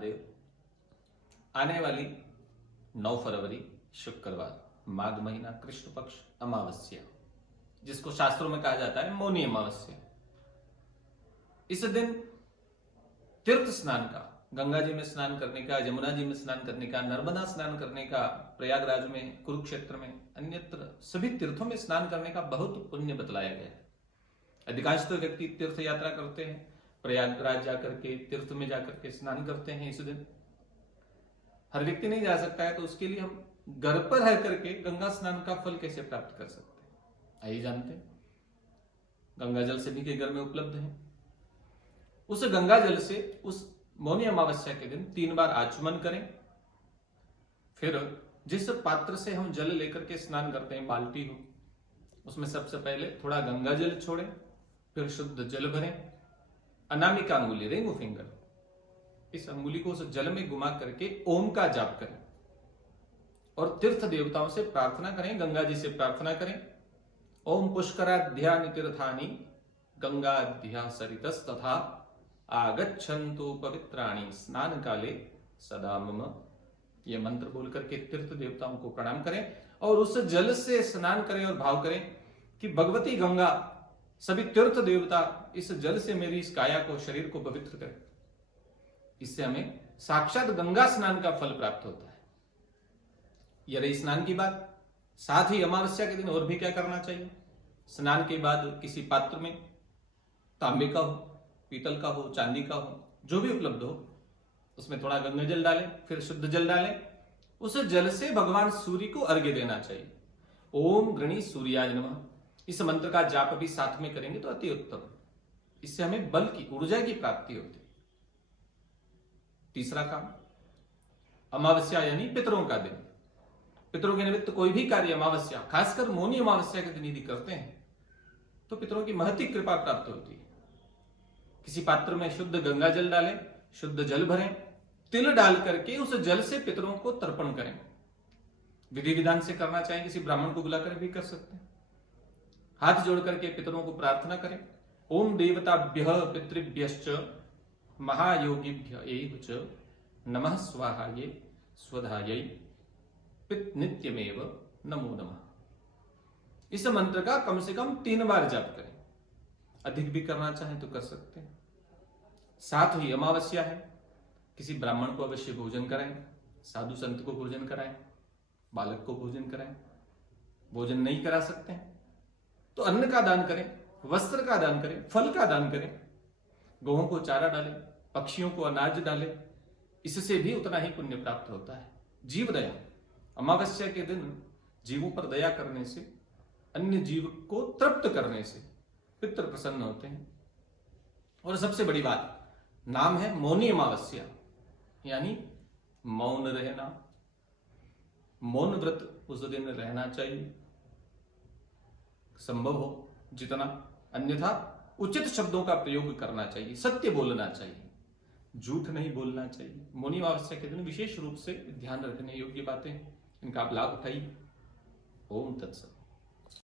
महादेव। आने वाली 9 फरवरी शुक्रवार माघ महीना कृष्ण पक्ष अमावस्या, जिसको शास्त्रों में कहा जाता है मौनी अमावस्या। इस दिन तीर्थ स्नान का, गंगा जी में स्नान करने का, यमुना जी में स्नान करने का, नर्मदा स्नान करने का, प्रयागराज में, कुरुक्षेत्र में, अन्यत्र सभी तीर्थों में स्नान करने का बहुत पुण्य बतलाया गया है। अधिकांश तो व्यक्ति तीर्थ यात्रा करते हैं, प्रयागराज जाकर के, तीर्थ में जाकर के स्नान करते हैं। इस दिन हर व्यक्ति नहीं जा सकता है, तो उसके लिए हम घर पर रह करके गंगा स्नान का फल कैसे प्राप्त कर सकते हैं, आइए जानते हैं। गंगा जल सभी के घर में उपलब्ध है। उस गंगा जल से उस मौनी अमावस्या के दिन 3 बार आचमन करें। फिर जिस पात्र से हम जल लेकर के स्नान करते हैं, बाल्टी हो, उसमें सबसे पहले थोड़ा गंगा जल छोड़ें, फिर शुद्ध जल भरें। अनामिका अंगुली, रिंग फिंगर, इस अंगुली को उस जल में घुमा करके ओम का जाप करें और तीर्थ देवताओं से प्रार्थना करें, गंगा जी से प्रार्थना करें। ओम पुष्कराध्यानि तीर्थानि गंगाध्या सरितस तथा आगच्छन्तु पवित्राणि स्नान काले सदा मम। ये मंत्र बोल करके तीर्थ देवताओं को प्रणाम करें और उस जल से स्नान करें और भाव करें कि भगवती गंगा, सभी तीर्थ देवता इस जल से मेरी इस काया को, शरीर को पवित्र करें। इससे हमें साक्षात गंगा स्नान का फल प्राप्त होता है। यह रही स्नान की बात। साथ ही अमावस्या के दिन और भी क्या करना चाहिए। स्नान के बाद किसी पात्र में, तांबे का हो, पीतल का हो, चांदी का हो, जो भी उपलब्ध हो, उसमें थोड़ा गंगा जल डालें, फिर शुद्ध जल डालें। उस जल से भगवान सूर्य को अर्घ्य देना चाहिए। ओम गृणी सूर्याय नमः, इस मंत्र का जाप भी साथ में करेंगे तो अति उत्तम। इससे हमें बल की, ऊर्जा की प्राप्ति होती है। तीसरा काम, अमावस्या यानी पितरों का दिन। पितरों के निमित्त कोई भी कार्य अमावस्या, खासकर मौनी अमावस्या के दिन यदि करते हैं तो पितरों की महती कृपा प्राप्त होती है। किसी पात्र में शुद्ध गंगा जल डालें, शुद्ध जल भरें, तिल डाल करके उस जल से पितरों को तर्पण करें। विधि विधान से करना चाहिए, किसी ब्राह्मण को बुलाकर भी कर सकते हैं। हाथ जोड़ करके पितरों को प्रार्थना करें। ओम देवताभ्यः पितृभ्यश्च महायोगिभ्य एव च नमः स्वाहायै स्वधायै पित नित्यमेव नमो नमः। इस मंत्र का कम से कम 3 बार जाप करें। अधिक भी करना चाहें तो कर सकते हैं। साथ ही अमावस्या है, किसी ब्राह्मण को अवश्य भोजन कराएं, साधु संत को भोजन कराएं, बालक को भोजन कराएं। भोजन नहीं करा सकते हैं तो अन्न का दान करें, वस्त्र का दान करें, फल का दान करें, गौओं को चारा डालें, पक्षियों को अनाज डालें। इससे भी उतना ही पुण्य प्राप्त होता है। जीव दया, अमावस्या के दिन जीवों पर दया करने से, अन्य जीव को तृप्त करने से पितर प्रसन्न होते हैं। और सबसे बड़ी बात, नाम है मौनी अमावस्या, यानी मौन रहना, मौन व्रत उस दिन रहना चाहिए संभव हो जितना, अन्यथा उचित शब्दों का प्रयोग करना चाहिए, सत्य बोलना चाहिए, झूठ नहीं बोलना चाहिए। मौनी अमावस्या के दिन विशेष रूप से ध्यान रखने योग्य बातें, इनका आप लाभ उठाइए। ओम तत्सत।